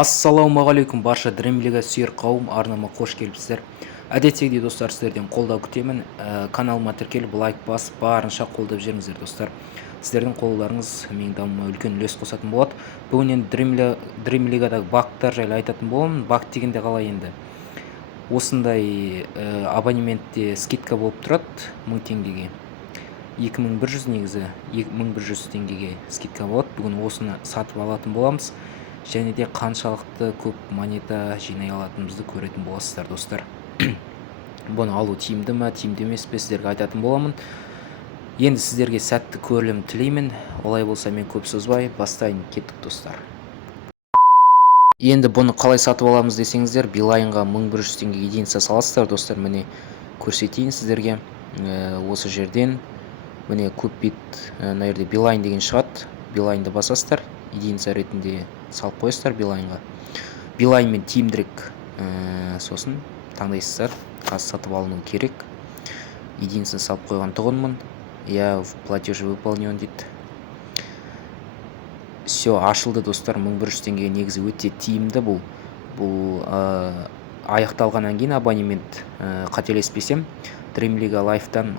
Ассалаумағалейкум барша дремлига сүйер қауым, арнама қош келіпсіздер. Әдеттегідей достар, сіздерден қолдау күтемін. Каналыма тіркеліп лайк басып барынша қолдап жүріңіздер достар. Сіздердің қолдарыңыз менің дамуыма үлкен үлес қосатын болады. Бүгін енді дремлигадағы бактар жайлы айтатын боламын. Бакт дегенде қалай енді? Осындай абонементте скидка болып тұрады 1000 теңгеге. 2100 негізі 2100 теңгеге скидка болады. Бүгін осыны сатып алатын боламыз. Және де қаншалықты көп монета жинай алатынымызды көретін боласыздар достар. Бұны алу тиімді ме, тиімді емес пе, сіздерге айтатын боламын. Енді сіздерге сәтті көрілім тілеймін. Олай болса мен көп созбай бастайын, кеттік достар. Енді бұны қалай сатып аламыз десеңіздер, Билайнға 1100 теңгеге дейін саласыздар достар. Міне көрсетейін сіздерге. Осы жерден міне көп бит, мына жерде Билайн деген шығады. Билайнды басасыздар. Единица ретінде салып қойсыздар Билайнға. Билайнмен тиімдірек, сосын таңдайсыздар. Қазір сатып алыну керек. Единицаны салып қойған тұғынмын. Я в платеже выполнен дейді. Все, ашылды достар. 1100 теңгеге негізі өте тиімді бұл. Бұл аяқталғаннан кейін абонемент, қателеспесем, Дремлига Лайфтан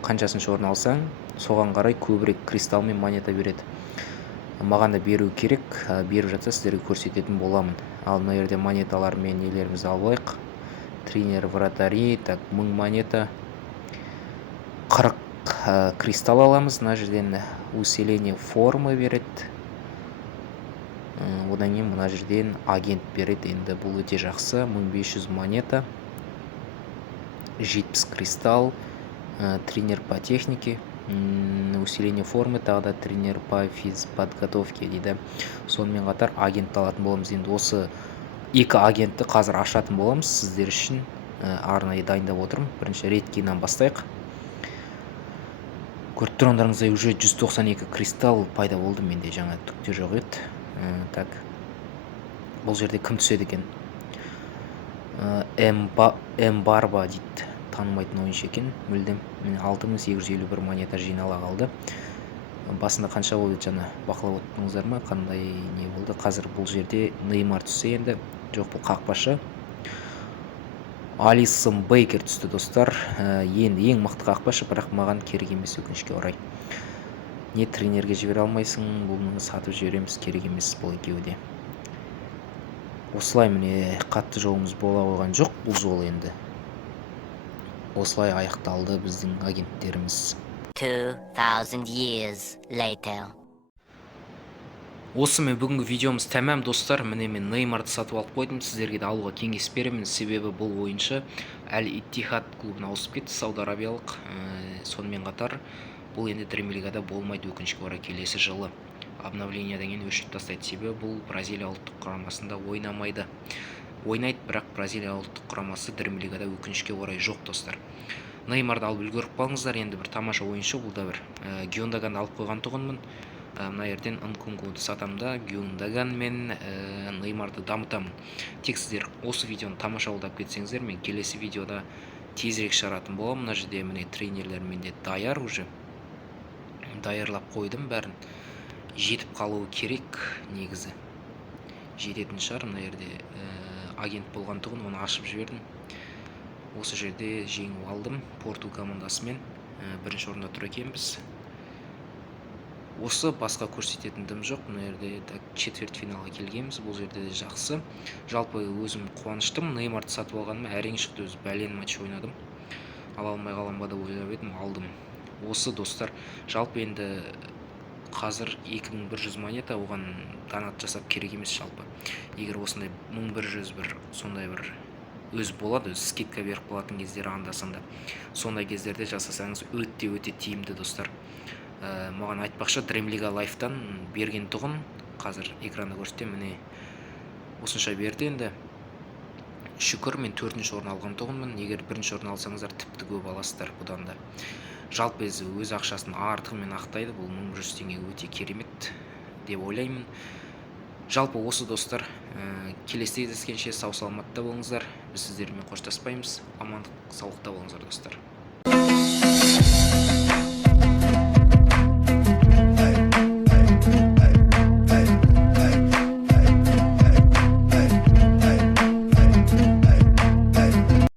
қаншасыншы орын алсаң, соған қарай көбірек кристалл мен монета береді. Маған да беру керек, беріп жатса сіздерге көрсететін боламын. Ал мына жерде монеталар мен нелерімізді алайық. Тренер вратари, так 1000 монета, 40 кристалл аламыз. Мына жерден усиление формы береді. Одан кейін мына жерден агент береді. Енді бұл өте жақсы. 1500 монета, 70 кристалл, тренер по технике, усиление формы, тағы да тренер по физподготовке дейді. Сонымен қатар агент алатын боламыз. Енді осы екі агентті қазір ашатын боламыз сіздер үшін. Арнайы дайындап отырмын. Бірінші редкиннен бастайық. Көріп тұрғандарыңыздай уже 192 кристалл пайда болды. Менде жаңа түкте жоқ еді. Так, бұл жерде кім түседі екен? Эмбарба дейді. Танымайтын ойыншы екен, мүлдем. 6851 монета жинала қалды. Басында қанша болды жаңа бақылап отырдыңыздар ма? Қандай не болды? Қазір бұл жерде Неймар түссе енді. Жоқ, бұл қақпашы. Алисон Бейкер түсті достар. Енді ең мықты қақпашы, бірақ маған керек емес өкінішке орай. Не тренерге жібере алмайсың, бұны сатып жібереміз, керек емес бұл екеуі де. Осылай міне қатты жолымыз бола қойған жоқ бұл жол енді. Осылай аяқталды біздің агенттеріміз. 2000 years later. Осымен бүгінгі видеомыз тәмам достар. Міне мен Неймарды сатып алып қойдым. Сіздерге де алуға кеңес беремін. Себебі бұл ойыншы Әл-Иттихад клубына ауысып кетті, Сауд Арабиялық. Сонымен қатар бұл енді Дремлигада болмайды өкінішке орай келесі жылы. Обновлениядан кейін өшіріп тастайды. Себебі бұл Бразилия ұлттық құрамасында ойнамайды. Ойнайды, бірақ Бразилия ұлттық құрамасы Дремлигада өкінішке орай жоқ достар. Неймарды алып үлгеріп қалыңыздар. Енді бір тамаша ойыншы, бұл да бір Гюндоганды алып қойған тұғынмын. Мына жерден Нкунгуды сатамда, Гюндоган мен Неймарды дамытамын. Тек сіздер осы видеоны тамашалап кетсеңіздер, мен келесі видеода тезірек шығаратын боламын. Мына жерде міне тренерлер менде даяр уже. Даярлап қойдым бәрін. Жетіп қалуы керек негізі. Жететін шығар. Мына жерде агент болған тұғын, оны ашып жібердім. Осы жерде жеңіп алдым Порту командасымен. Бірінші орында тұр екенбіз. Осы басқа көрсететіндім жоқ. Мына жерде четверть финалға келгенбіз. Бұл жерде де жақсы. Жалпы өзім қуаныштым. Неймарды сатып алғаныма әрең шықты, өз бәлен матч ойнадым. Ала алмай қаламға да ойлап едім, алдым. Осы достар, жалпы енді қазір 2100 монета, оған донат жасап керек емес жалпы. Егер осындай 1100 бір сондай бір өз болады, өз скидка беріп қалатын кездері анда-санда. Сондай кездерде жасасаңыз өте тиімді достар. Маған айтпақшы Дремлига Лайфтан берген тұғын, қазір экранда көрсетем, міне осынша берді енді. Шүкір, мен 4-ші орын алған тұғынмын. Егер 1-ші орын алсаңыздар тіпті көп аласыздар бұдан да. Жалпы өз ақшасын артығымен ақтайды. Бұл 1100 теңге өте керемет деп ойлаймын. Жалпы осы достар, келесі кездескенше сау саламатта болыңыздар. Біз сіздермен қоштаспаймыз. Амандық, саулықта болыңыздар достар.